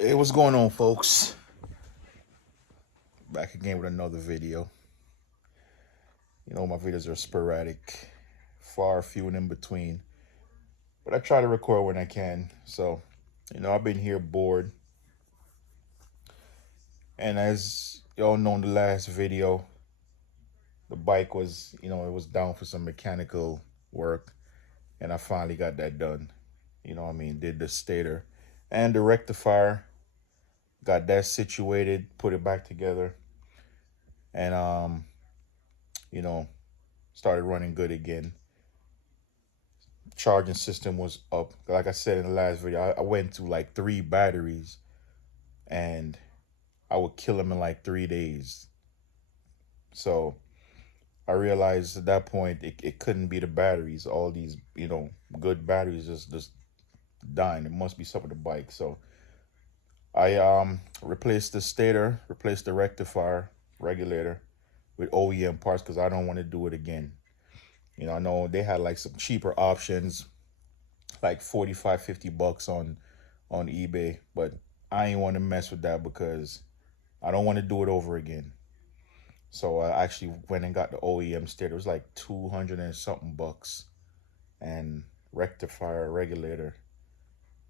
Hey, what's going on, folks? Back again with another video. You know, my videos are sporadic, far few and in between, but I try to record when I can. So, I've been here bored, and as y'all know in the last video, the bike was, it was down for some mechanical work, and I finally got that done. Did the stator and the rectifier, got that situated, put it back together, and you know, started running good again. Charging system was up. Like I said in the last video, I went to like 3 batteries, and I would kill them in like 3 days. So I realized at that point it couldn't be the batteries. All these, good batteries just dying. It must be something with the bike. So I replaced the stator, replaced the rectifier, regulator with OEM parts because I don't want to do it again. I know they had like some cheaper options, like 45, 50 bucks on eBay, but I ain't want to mess with that because I don't want to do it over again. So I actually went and got the OEM stator. It was like 200 and something bucks, and rectifier, regulator,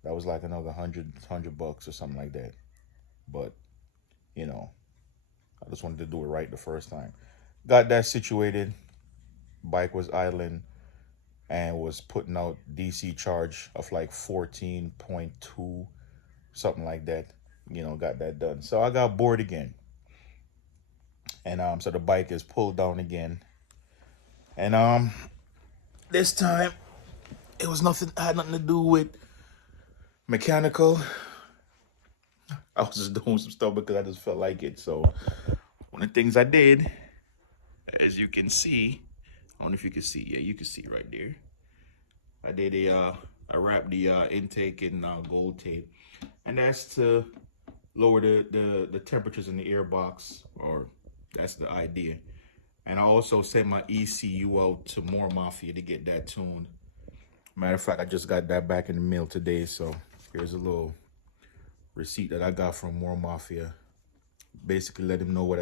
that was like another 100 bucks or something like that. But I just wanted to do it right the first time. Got that situated. Bike was idling and was putting out DC charge of like 14.2, something like that. Got that done. So I got bored again. And so the bike is pulled down again. And this time it was had nothing to do with mechanical. I was just doing some stuff because I just felt like it. So one of the things I did, as you can see, I don't know if you can see. Yeah, you can see right there. I wrapped the intake in gold tape, and that's to lower the temperatures in the air box, or that's the idea. And I also sent my ECU out to more Mafia to get that tuned. Matter of fact, I just got that back in the mail today, so here's a little receipt that I got from more Mafia. Basically let him know what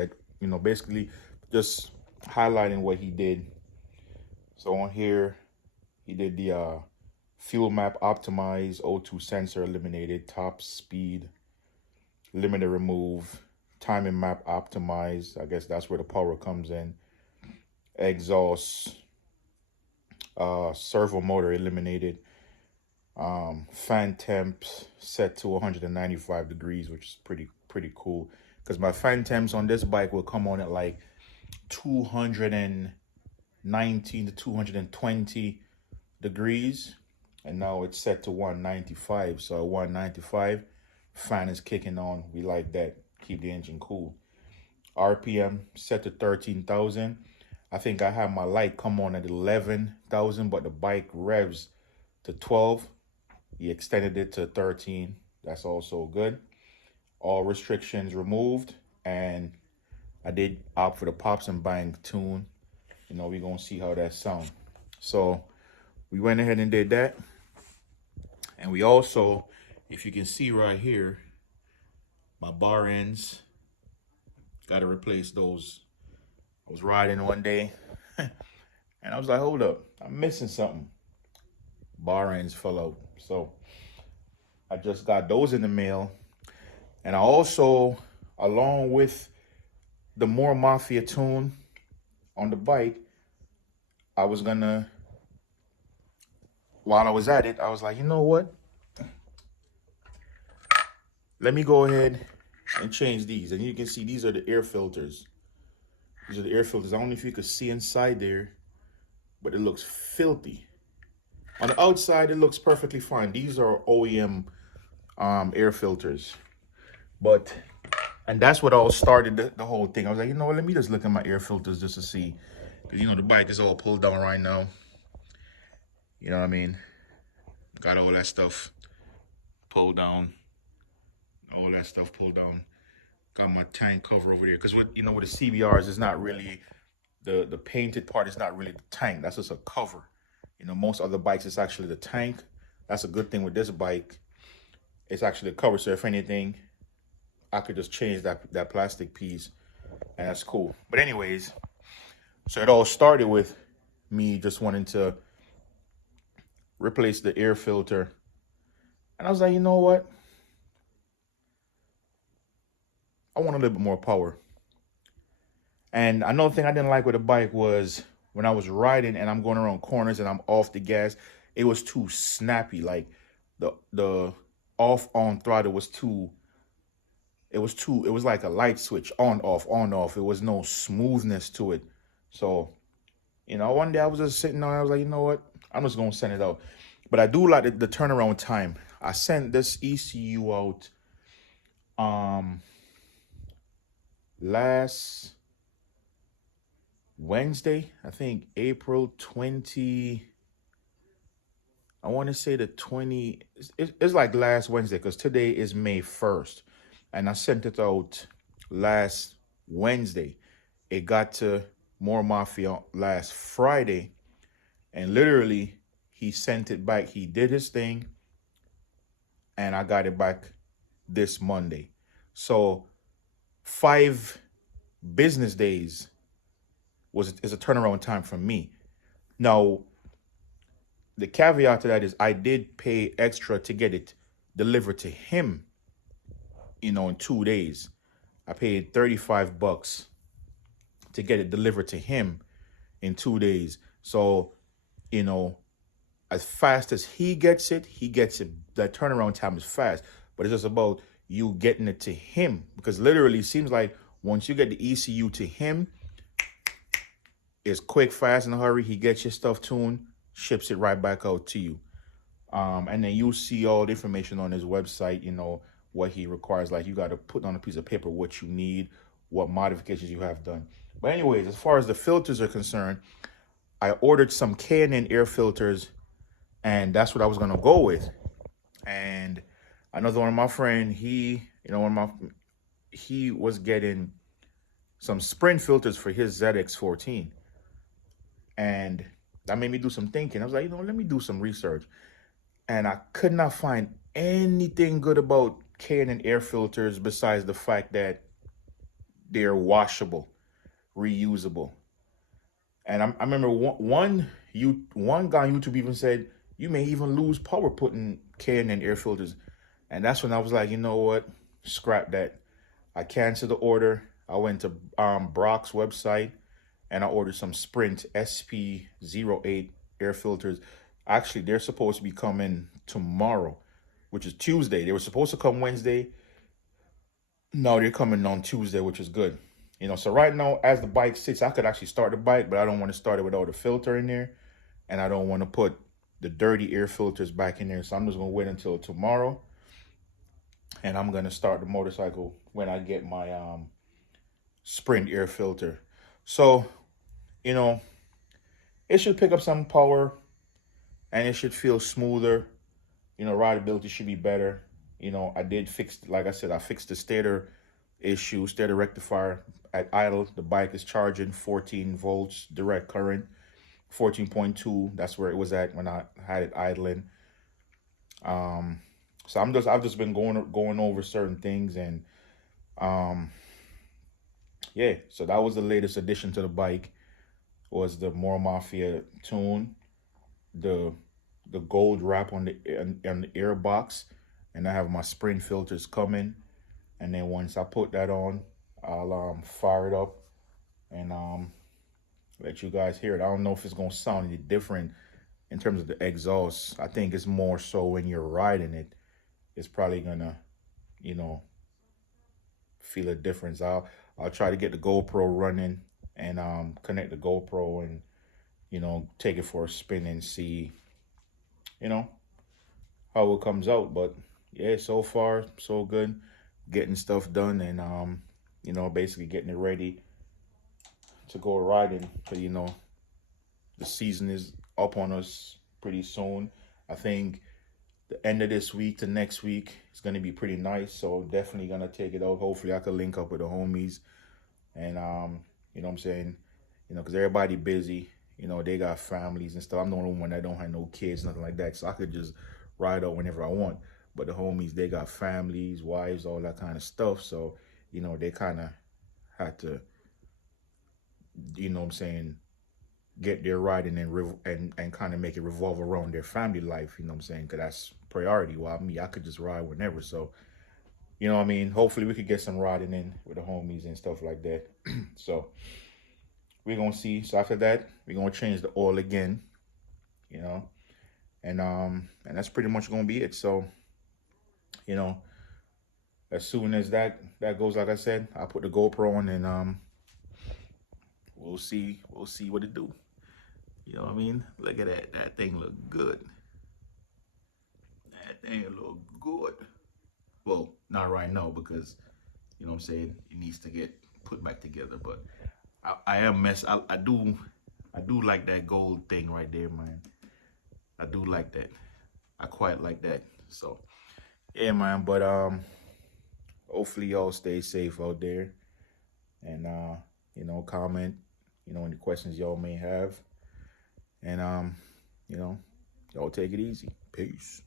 basically just highlighting what he did. So on here, he did the fuel map optimized, O2 sensor eliminated, top speed limiter remove, timing map optimized. I guess that's where the power comes in. Exhaust, servo motor eliminated. Fan temps set to 195 degrees, which is pretty cool. Because my fan temps on this bike will come on at like 219 to 220 degrees, and now it's set to 195. So at 195, fan is kicking on. We like that. Keep the engine cool. RPM set to 13,000. I think I have my light come on at 11,000, but the bike revs to 12. He extended it to 13. That's also good. All restrictions removed, and I did opt for the pops and bang tune. We're gonna see how that sounds. So we went ahead and did that. And we also, if you can see right here, my bar ends, got to replace those. I was riding one day and I was like, hold up, I'm missing something. Bar ends fell out. So I just got those in the mail. And I also, along with the more Mafia tune on the bike, I was gonna, while I was at it, I was like, you know what? Let me go ahead and change these. And you can see these are the air filters. These are the air filters. I don't know if you could see inside there, but it looks filthy. On the outside, it looks perfectly fine. These are OEM air filters. And that's what all started the whole thing. I was like, let me just look at my air filters just to see. Because, the bike is all pulled down right now. You know what I mean? Got all that stuff pulled down. All that stuff pulled down. Got my tank cover over there. Because, with the CBRs, it's not really, the painted part is not really the tank. That's just a cover. Most other bikes, it's actually the tank. That's a good thing with this bike. It's actually a cover, so if anything, I could just change that plastic piece, and that's cool. But anyways, so it all started with me just wanting to replace the air filter. And I was like, you know what? I want a little bit more power. And another thing I didn't like with the bike was when I was riding and I'm going around corners and I'm off the gas, it was too snappy. Like the off on throttle was too, it was like a light switch, on off, on off. It was no smoothness to it. So, one day I was just sitting there, I was like, you know what? I'm just gonna send it out. But I do like the turnaround time. I sent this ECU out last Wednesday, I think April 20. I want to say the 20. It's like last Wednesday because today is May 1st. And I sent it out last Wednesday. It got to More Mafia last Friday. And literally, he sent it back. He did his thing. And I got it back this Monday. So 5 business days is a turnaround time for me. Now, the caveat to that is I did pay extra to get it delivered to him, in 2 days. I paid $35 to get it delivered to him in 2 days. So, as fast as he gets it. That turnaround time is fast, but it's just about you getting it to him, because literally it seems like once you get the ECU to him, it's quick, fast, in a hurry. He gets your stuff tuned, ships it right back out to you. And then you'll see all the information on his website, what he requires. Like, you got to put on a piece of paper what you need, what modifications you have done. But anyways, as far as the filters are concerned, I ordered some K&N air filters, and that's what I was going to go with. And another one of my friend, he was getting some Sprint filters for his ZX14. And that made me do some thinking. I was like, let me do some research. And I could not find anything good about K&N air filters besides the fact that they're washable, reusable. And I remember one guy on YouTube even said, you may even lose power putting K&N air filters. And that's when I was like, you know what? Scrap that. I canceled the order. I went to Brock's website and I ordered some Sprint SP08 air filters. Actually, they're supposed to be coming tomorrow, which is Tuesday. They were supposed to come Wednesday. No, they're coming on Tuesday, which is good. So right now, as the bike sits, I could actually start the bike, but I don't want to start it without a filter in there. And I don't want to put the dirty air filters back in there. So I'm just going to wait until tomorrow. And I'm going to start the motorcycle when I get my Sprint air filter. So, it should pick up some power and it should feel smoother. Rideability should be better. I did fix, like I said, I fixed the stator issue, stator rectifier at idle. The bike is charging 14 volts direct current, 14.2. That's where it was at when I had it idling. So I've just been going over certain things, and yeah, so that was the latest addition to the bike, was the More Mafia tune, the gold wrap on the air box, and I have my Sprint filters coming. And then once I put that on, I'll fire it up and let you guys hear it. I don't know if it's gonna sound any different in terms of the exhaust. I think it's more so when you're riding it, it's probably gonna, feel a difference. I'll try to get the GoPro running and connect the GoPro and take it for a spin and see how it comes out. But yeah, so far so good. Getting stuff done and basically getting it ready to go riding. Because the season is up on us pretty soon. I think the end of this week to next week is going to be pretty nice. So definitely going to take it out. Hopefully I can link up with the homies. And, you know what I'm saying? Because everybody busy. They got families and stuff. I'm the only one that don't have no kids, nothing like that. So I could just ride out whenever I want. But the homies, they got families, wives, all that kind of stuff. So, you know, they kind of had to, you know what I'm saying, get their riding and kind of make it revolve around their family life, you know what I'm saying? Because that's priority. While me, I could just ride whenever. So, you know what I mean? Hopefully we could get some riding in with the homies and stuff like that. So we're going to see. So after that, we're going to change the oil again, you know? And that's pretty much going to be it. So, you know, as soon as that goes, like I said, I'll put the GoPro on and we'll see what it do. You know what I mean? Look at that. That thing look good. That thing look good. Well, not right now because, you know what I'm saying, it needs to get put back together. But I am I do like that gold thing right there, man. I do like that. I quite like that. So yeah, man. But hopefully y'all stay safe out there. And you know, comment, you know, any questions y'all may have. And you know, y'all take it easy. Peace.